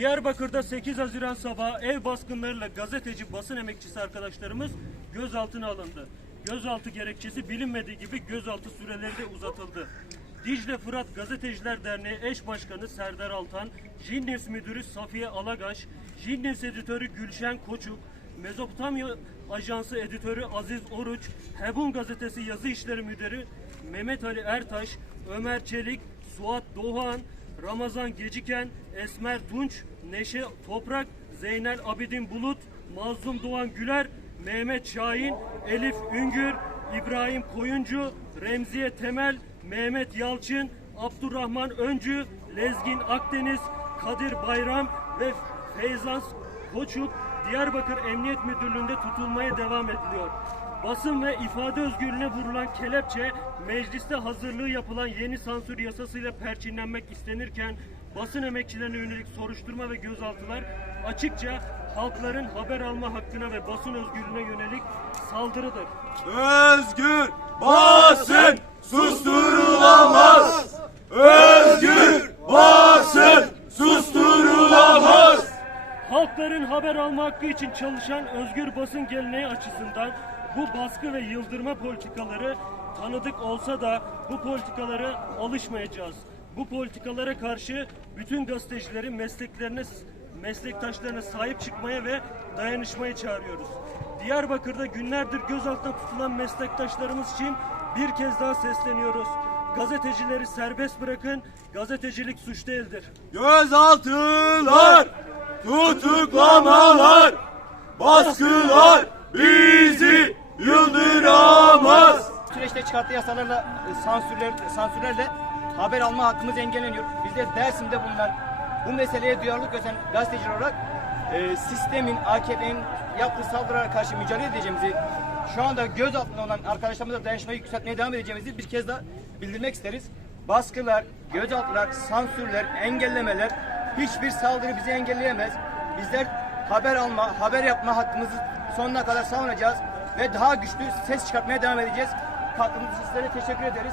Diyarbakır'da 8 Haziran sabahı ev baskınlarıyla gazeteci basın emekçisi arkadaşlarımız gözaltına alındı. Gözaltı gerekçesi bilinmediği gibi gözaltı süreleri de uzatıldı. Dicle Fırat Gazeteciler Derneği eş başkanı Serdar Altan, Jinnews müdürü Safiye Alagaş, Jinnews editörü Gülşen Koçuk, Mezopotamya Ajansı editörü Aziz Oruç, Hebun Gazetesi yazı işleri müdürü Mehmet Ali Ertaş, Ömer Çelik, Suat Doğan, Ramazan Geciken, Esmer Tunç, Neşe Toprak, Zeynel Abidin Bulut, Mazlum Doğan Güler, Mehmet Şahin, Elif Üngür, İbrahim Koyuncu, Remziye Temel, Mehmet Yalçın, Abdurrahman Öncü, Lezgin Akdeniz, Kadir Bayram ve Feyzan Koçuk Diyarbakır Emniyet Müdürlüğü'nde tutulmaya devam ediliyor. Basın ve ifade özgürlüğüne vurulan kelepçe, mecliste hazırlığı yapılan yeni sansür yasasıyla perçinlenmek istenirken, basın emekçilerine yönelik soruşturma ve gözaltılar açıkça halkların haber alma hakkına ve basın özgürlüğüne yönelik saldırıdır. Özgür basın susturulamaz. Özgür basın susturulamaz. Halkların haber alma hakkı için çalışan özgür basın geleneği açısından bu baskı ve yıldırma politikaları tanıdık olsa da bu politikalara alışmayacağız. Bu politikalara karşı bütün gazetecileri mesleklerine meslektaşlarına sahip çıkmaya ve dayanışmaya çağırıyoruz. Diyarbakır'da günlerdir gözaltına tutulan meslektaşlarımız için bir kez daha sesleniyoruz. Gazetecileri serbest bırakın, gazetecilik suç değildir. Gözaltılar, tutuklamalar, baskılar bizi yıldıramaz. süreçte çıkarttığı yasalarla e, sansürler, sansürlerle haber alma hakkımız engelleniyor. Biz de Dersim'de bulunan bu meseleye duyarlılık gösteren gazeteciler olarak e, sistemin, AKP'nin yaptığı saldırılara karşı mücadele edeceğimizi, şu anda gözaltında olan arkadaşlarımıza dayanışmayı yükseltmeye devam edeceğimizi bir kez daha bildirmek isteriz. Baskılar, gözaltılar, sansürler, engellemeler hiçbir saldırı bizi engelleyemez. Bizler haber alma, haber yapma hakkımızı sonuna kadar savunacağız ve daha güçlü ses çıkartmaya devam edeceğiz. Katkınız sizlere teşekkür ederiz.